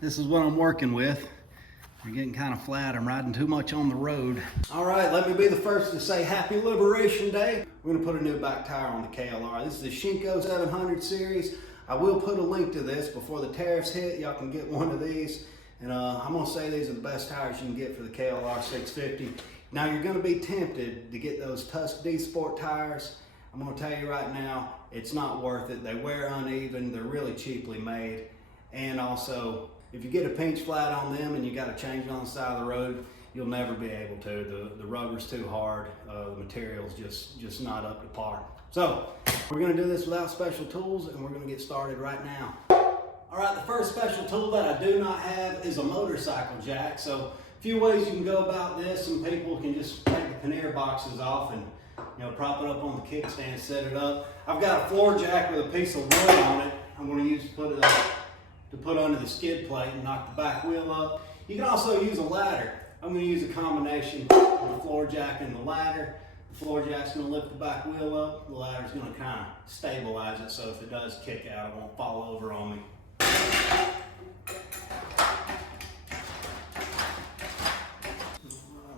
This is what I'm working with. They're getting kind of flat. I'm riding too much on the road. All right, let me be the first to say Happy Liberation Day. We're gonna put a new back tire on the KLR. This is the Shinko 700 series. I will put a link to this before the tariffs hit. Y'all can get one of these. And I'm gonna say these are the best tires you can get for the KLR 650. Now you're gonna be tempted to get those Tusk D Sport tires. I'm gonna tell you right now, it's not worth it. They wear uneven, they're really cheaply made. And also, if you get a pinch flat on them and you gotta change it on the side of the road, you'll never be able to. The rubber's too hard, the material's just not up to par. So, we're gonna do this without special tools and we're gonna get started right now. All right, the first special tool that I do not have is a motorcycle jack. So, a few ways you can go about this. Some people can just take the pannier boxes off and prop it up on the kickstand, set it up. I've got a floor jack with a piece of wood on it. I'm gonna use to put under the skid plate and knock the back wheel up. You can also use a ladder. I'm going to use a combination of the floor jack and the ladder. The floor jack's going to lift the back wheel up. The ladder's going to kind of stabilize it so if it does kick out, it won't fall over on me.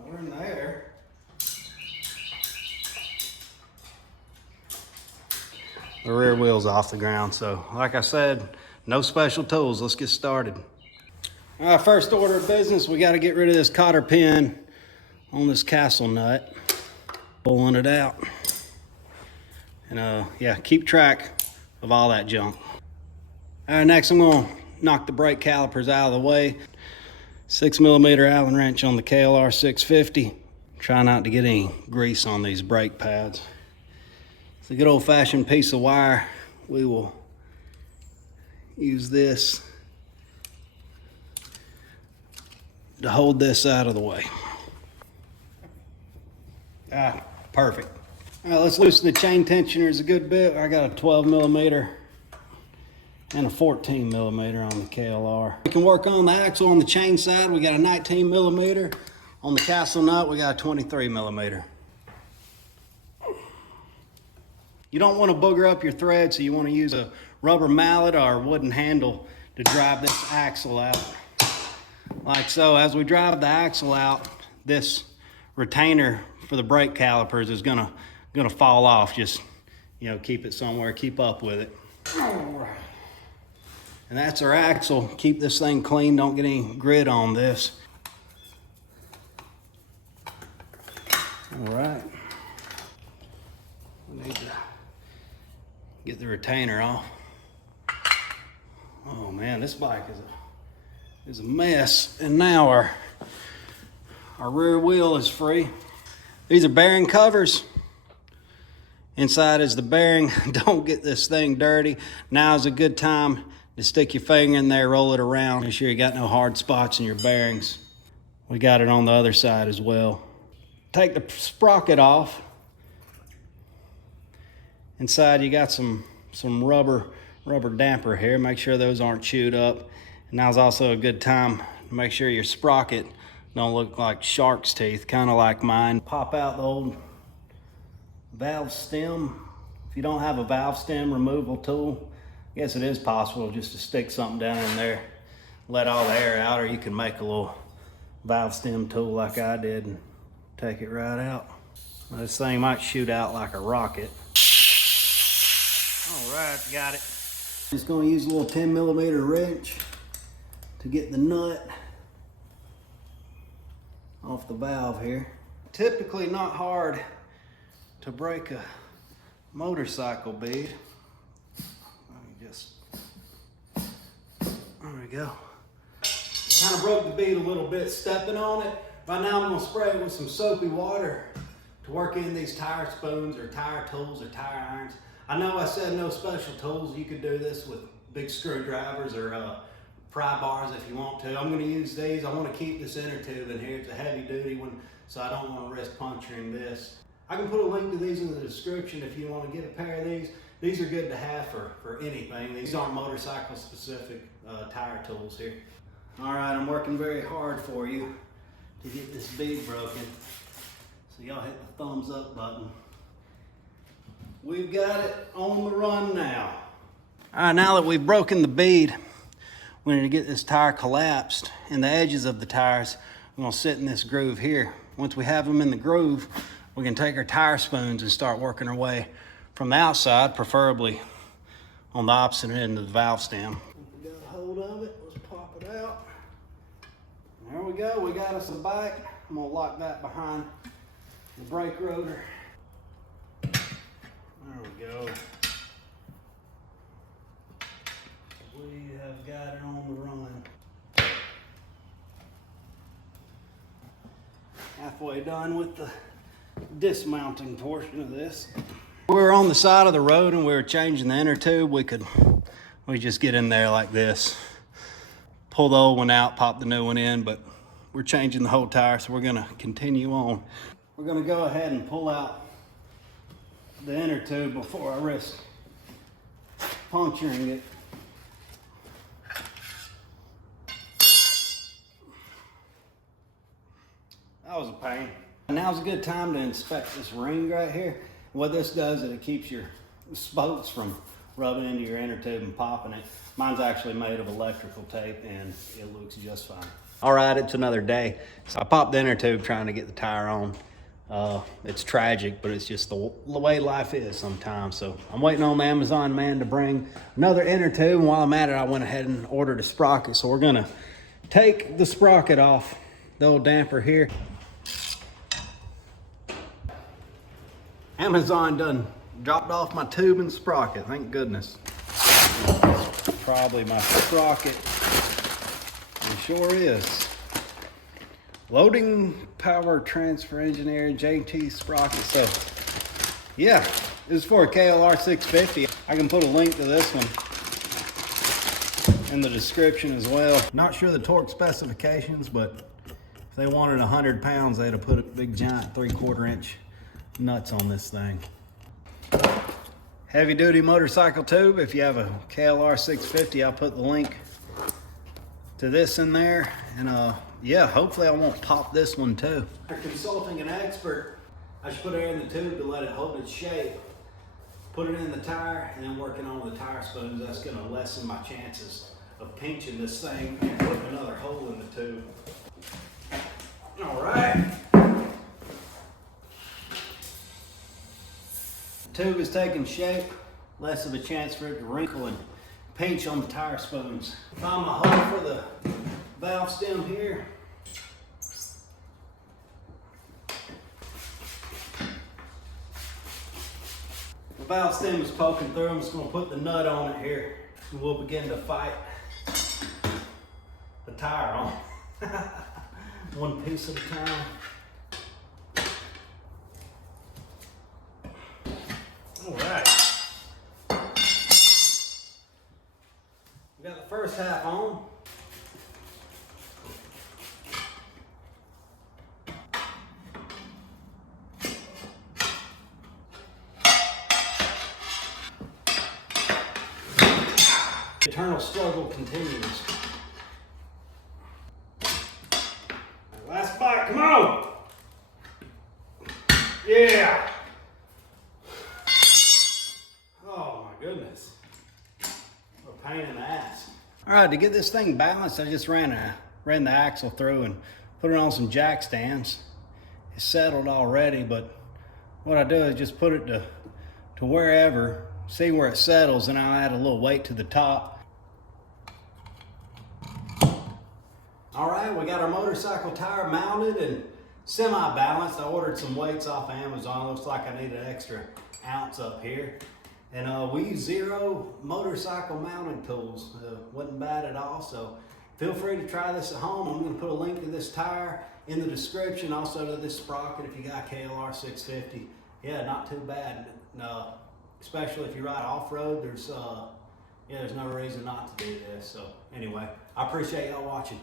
We're in there. The rear wheel's off the ground, so like I said, no special tools. Let's get started. All right, first order of business, we got to get rid of this cotter pin on this castle nut. Pulling it out. And yeah, keep track of all that junk. All right, next I'm going to knock the brake calipers out of the way. 6mm Allen wrench on the KLR 650. Try not to get any grease on these brake pads. It's a good old-fashioned piece of wire. We will use this to hold this out of the way. Ah, perfect. All right, let's loosen the chain tensioners a good bit. I got a 12mm and a 14mm on the KLR. We can work on the axle on the chain side. We got a 19mm. On the castle nut, we got a 23mm. You don't want to booger up your thread, so you want to use a rubber mallet or a wooden handle to drive this axle out. Like so. As we drive the axle out, this retainer for the brake calipers is gonna fall off. Just keep it somewhere, keep up with it. And that's our axle. Keep this thing clean, don't get any grit on this. All right. We need to get the retainer off. Oh man, this bike is a mess. And now our rear wheel is free. These are bearing covers. Inside is the bearing. Don't get this thing dirty. Now is a good time to stick your finger in there, roll it around. Make sure you got no hard spots in your bearings. We got it on the other side as well. Take the sprocket off. Inside you got some rubber damper here. Make sure those aren't chewed up. And now's also a good time to make sure your sprocket don't look like shark's teeth, kind of like mine. Pop out the old valve stem. If you don't have a valve stem removal tool, I guess it is possible just to stick something down in there, let all the air out, or you can make a little valve stem tool like I did and take it right out. This thing might shoot out like a rocket. All right, got it. Just gonna use a little 10mm wrench to get the nut off the valve here. Typically not hard to break a motorcycle bead. There we go. Kind of broke the bead a little bit stepping on it. Right now I'm gonna spray it with some soapy water to work in these tire spoons or tire tools or tire irons. I know I said no special tools. You could do this with big screwdrivers or pry bars if you want to. I'm going to use these. I want to keep this inner tube in here. It's a heavy duty one, so I don't want to risk puncturing this. I can put a link to these in the description if you want to get a pair of these. These are good to have for anything. These aren't motorcycle specific tire tools here. All right, I'm working very hard for you to get this bead broken. So y'all hit the thumbs up button. We've got it on the run now. All right, now that we've broken the bead, we we need to get this tire collapsed, and the edges of the tires, we're gonna sit in this groove here. Once we have them in the groove, we can take our tire spoons and start working our way from the outside, preferably on the opposite end of the valve stem. If we got a hold of it, let's pop it out. There we go, we got us a bike. I'm gonna lock that behind the brake rotor. There we go. We have got it on the run. Halfway done with the dismounting portion of this. We were on the side of the road and we were changing the inner tube. We just get in there like this, pull the old one out, pop the new one in, but we're changing the whole tire, so we're gonna continue on. We're gonna go ahead and pull out the inner tube before I risk puncturing it. That was a pain. Now's a good time to inspect this ring right here. What this does is it keeps your spokes from rubbing into your inner tube and popping it. Mine's actually made of electrical tape and it looks just fine. All right, it's another day. So I popped the inner tube trying to get the tire on. It's tragic, but it's just the way life is sometimes. So I'm waiting on the Amazon man to bring another inner tube. And while I'm at it, I went ahead and ordered a sprocket. So we're gonna take the sprocket off the old damper here. Amazon done dropped off my tube and sprocket, thank goodness. Probably my sprocket. It sure is. Loading power transfer engineer JT sprocket. So yeah, this is for a KLR 650. I can put a link to this one in the description as well. Not sure the torque specifications, but if they wanted 100 pounds, they'd have put a big giant 3/4 inch nuts on this thing. Heavy duty motorcycle tube. If you have a KLR 650, I'll put the link to this in there. And yeah, hopefully I won't pop this one too. After consulting an expert, I should put it in the tube to let it hold its shape. Put it in the tire and then working on the tire spoons. That's gonna lessen my chances of pinching this thing and putting another hole in the tube. All right. The tube is taking shape, less of a chance for it to wrinkle and pinch on the tire spoons. Found my hole for the valve stem here. The valve stem is poking through. I'm just going to put the nut on it here and we'll begin to fight the tire on. One piece at a time. All right. We got the first half on. The eternal struggle continues. Last bite, come on! Yeah! Oh my goodness. What a pain in the ass. All right, to get this thing balanced, I just ran the axle through and put it on some jack stands. It's settled already, but what I do is just put it to wherever, see where it settles, and I'll add a little weight to the top. All right, we got our motorcycle tire mounted and semi-balanced. I ordered some weights off of Amazon. Looks like I need an extra ounce up here. And we use Zero motorcycle mounting tools. Wasn't bad at all, so feel free to try this at home. I'm gonna put a link to this tire in the description, also to this sprocket if you got KLR 650. Yeah, not too bad. Especially if you ride off-road, there's no reason not to do this. So anyway, I appreciate y'all watching.